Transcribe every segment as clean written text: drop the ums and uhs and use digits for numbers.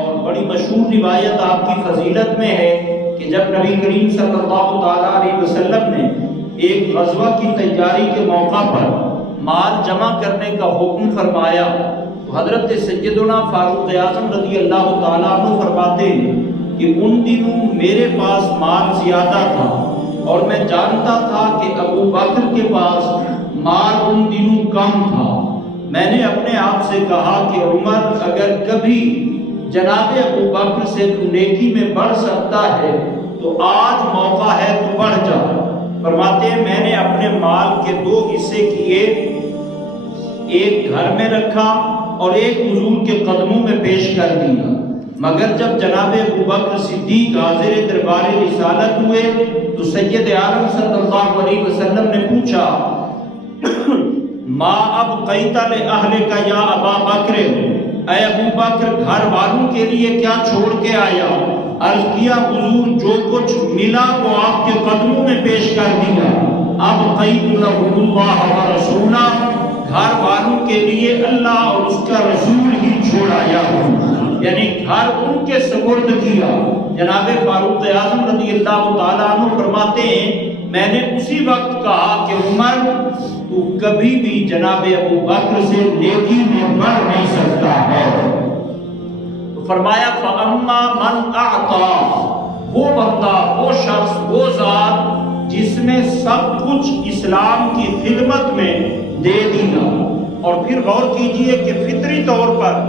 اور بڑی مشہور روایت آپ کی فضیلت میں ہے کہ جب نبی کریم صلی اللہ تعالیٰ علیہ وسلم نے ایک غزوہ کی تیاری کے موقع پر مال جمع کرنے کا حکم فرمایا تو حضرت سیدنا فاروق اعظم رضی اللہ تعالیٰ عنہ فرماتے ہیں کہ ان دنوں میرے پاس مال زیادہ تھا اور میں جانتا تھا کہ ابو بکر کے پاس مال ان دنوں کم تھا۔ میں نے اپنے آپ سے کہا کہ عمر اگر کبھی جناب ابو بکر سے تو نیکی میں بڑھ سکتا ہے تو آج موقع ہے تو بڑھ جا۔ فرماتے ہیں میں نے اپنے مال کے 2 حصے کیے، ایک گھر میں رکھا اور ایک حضور کے قدموں میں پیش کر دیا، مگر جب جناب ابو بکر صدیق حاضر دربار رسالت ہوئے تو سید عالم صلی اللہ علیہ وسلم نے پوچھا ما ابقیت لأہلک یا ابا بکر، اے ابو بکر گھر والوں کے لیے کیا چھوڑ کے آیا؟ عرض کیا حضور جو کچھ ملا وہ آپ کے قدموں میں پیش کر دیا۔ ابقیت لهم اللہ ورسولہ، گھر والوں کے لیے اللہ اور اس کا رسول ہی چھوڑ آیا ہوں، یعنی گھر ان کے سپرد کیا۔ جناب فاروق اعظم رضی اللہ تعالیٰ عنہ فرماتے ہیں میں نے اسی وقت کہا کہ عمر تو کبھی بھی جناب ابو بکر سے نیکی میں بڑھ نہیں سکتا ہے۔ تو فرمایا فَأَمَّا مَنْ أَعْطَى، وہ بندہ، وہ شخص، وہ ذات جس نے سب کچھ اسلام کی خدمت میں دے دیا۔ اور پھر غور کیجئے کہ فطری طور پر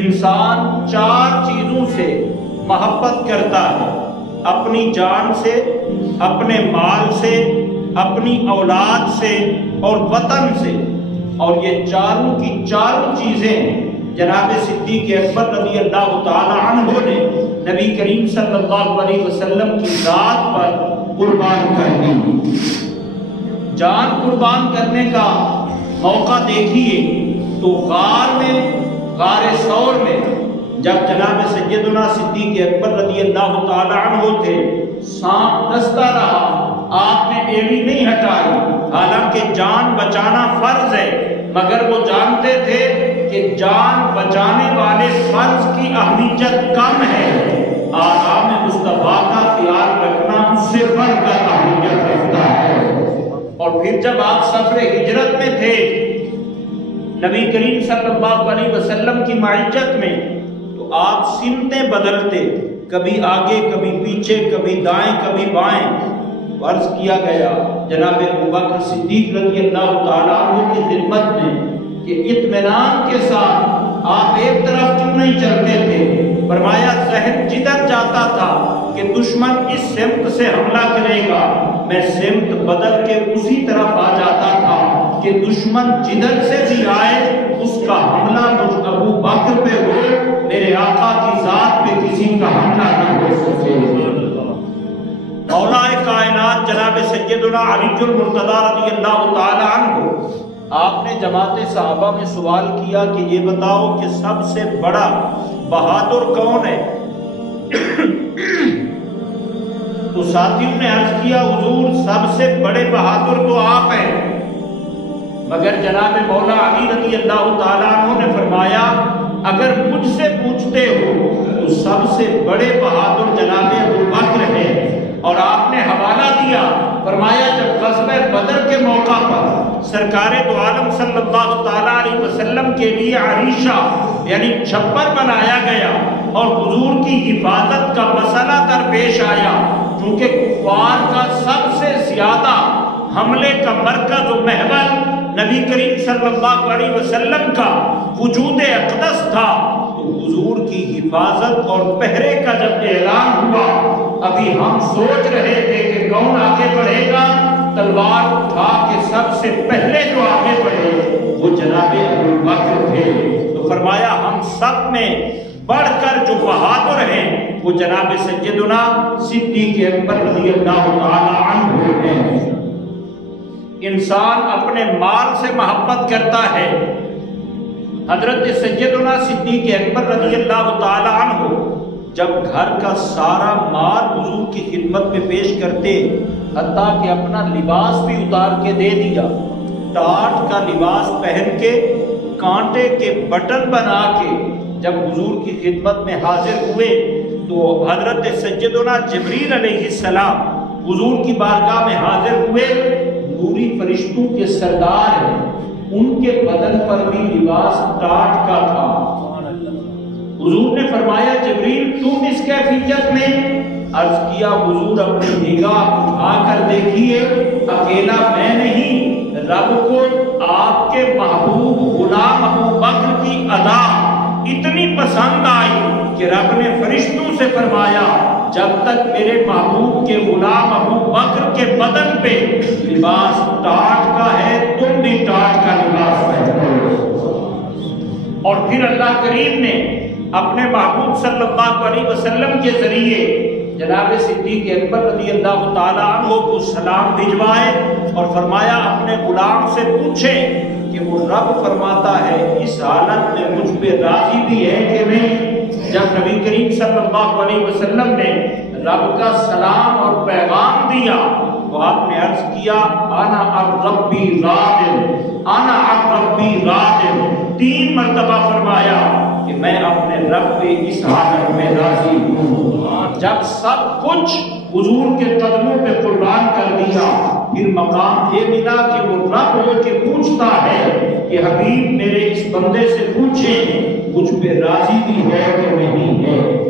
انسان 4 چیزوں سے محبت کرتا ہے، اپنی جان سے، اپنے مال سے، اپنی اولاد سے اور وطن سے۔ اور یہ چاروں کی چاروں چیزیں جناب صدیق اکبر رضی اللہ تعالی عنہ نے نبی کریم صلی اللہ علیہ وسلم کی ذات پر قربان کر دی۔ جان قربان کرنے کا موقع دیکھیے تو غار میں، غار ثور میں جب جناب سیدنا صدیق اکبر رضی اللہ تعالی عنہ تھے، سانپ ڈستا رہا، آپ نے ایڑی نہیں ہٹائی، حالانکہ جان بچانا فرض ہے، مگر وہ جانتے تھے کہ جان بچانے والے فرض کی اہمیت کم ہے، آرام مصطفیٰ کا خیال رکھنا اس سے بڑھ کر اہمیت رکھتا ہے۔ اور پھر جب آپ سفر ہجرت میں تھے نبی کریم صلی اللہ علیہ وسلم کی معیت میں، تو آپ سمتیں بدلتے، کبھی آگے کبھی پیچھے، کبھی دائیں کبھی بائیں۔ عرض کیا گیا جناب ابو بکر صدیق رضی اللہ تعالیٰ عنہ کی خدمت میں کہ اطمینان کے ساتھ آپ ایک طرف کیوں نہیں چلتے تھے؟ فرمایا ذہن جدھر جاتا تھا کہ دشمن اس سمت سے حملہ کرے گا، میں سمت بدل کے اسی طرف آ جاتا تھا کہ دشمن جدھر سے بھی آئے اس کا حملہ مجھ ابو بکر پہ ہو، میرے آقا کی ذات پہ کسی کا حملہ نہ ہو سکے۔ مولا کائنات جناب سیدنا علی المرتضی رضی اللہ تعالی عنہ، آپ نے جماعت صحابہ میں سوال کیا کہ یہ بتاؤ کہ سب سے بڑا بہادر کون ہے؟ تو ساتھیوں نے عرض کیا حضور سب سے بڑے بہادر تو آپ ہیں، مگر جناب مولا علی رضی اللہ تعالیٰ عنہ نے فرمایا اگر مجھ سے پوچھتے ہو تو سب سے بڑے بہادر جناب ابو بکر ہیں۔ اور آپ نے حوالہ دیا، فرمایا جب غزوہ بدر کے موقع پر سرکار دو عالم صلی اللہ تعالیٰ علیہ وسلم کے لیے عریشہ یعنی چھپر بنایا گیا اور حضور کی حفاظت کا مسئلہ درپیش آیا، کیونکہ کفار کا سب سے زیادہ حملے کا مرکز و محور نبی کریم صلی اللہ علیہ وسلم کا وجود اقدس تھا، تو حضور کی حفاظت اور پہرے کا جب اعلان ہوا، ابھی ہم سوچ رہے تھے کہ کون آگے بڑھے گا، تلوار اٹھا کے سب سے پہلے جو آگے بڑھے وہ جناب ابو بکر تھے۔ تو فرمایا ہم سب میں بڑھ کر جو بہادر ہیں وہ جناب سیدنا صدیق اکبر رضی اللہ تعالی عنہ ہیں۔ انسان اپنے مال سے محبت کرتا ہے، حضرت سیدنا صدیق اکبر رضی اللہ تعالی عنہ جب گھر کا سارا مال حضور کی خدمت میں پیش کرتے، حتیٰ کہ اپنا لباس بھی اتار کے دے دیا، ٹاٹ کا لباس پہن کے، کانٹے کے بٹن بنا کے جب حضور کی خدمت میں حاضر ہوئے تو حضرت سیدنا جبریل علیہ السلام حضور کی بارگاہ میں حاضر ہوئے. نوری فرشتوں کے سردار ہیں، ان کے بدن پر بھی لباس ٹاٹ کا تھا. حضور نے فرمایا جبریل تم اس کیفیت میں؟ عرض کیا حضور اپنی نگاہ اٹھا کر دیکھیے، اکیلا میں نہیں، رب کو آپ کے محبوب غلام ابو بکر کی ادا اتنی پسند آئی کہ رب نے فرشتوں سے فرمایا جب تک میرے محبوب کے غلام ابو بکر کے بدن پہ لباس ٹاٹ کا ہے تم بھی ٹاٹ کا لباس پہنو. اور پھر اللہ کریم نے اپنے محبوب صلی اللہ علیہ وسلم کے ذریعے جناب صدیق اکبر رضی اللہ تعالیٰ عنہ کو سلام بھجوائے اور فرمایا اپنے غلام سے پوچھیں کہ وہ رب فرماتا ہے اس حالت میں مجھ پہ راضی بھی ہے کہ نہیں. جب نبی کریم صلی اللہ علیہ وسلم نے رب کا سلام اور پیغام دیا تو آپ نے عرض کیا انا الربی راض، انا الربی راض. 3 مرتبہ فرمایا کہ میں اپنے رب پہ اس حالت میں راضی ہوں. جب سب کچھ حضور کے قدموں پہ قربان کر دیا پھر مقام یہ ملا کہ وہ رب ہو کے پوچھتا ہے کہ حبیب میرے اس بندے سے پوچھیں مجھ پہ راضی بھی ہے کہ نہیں ہے.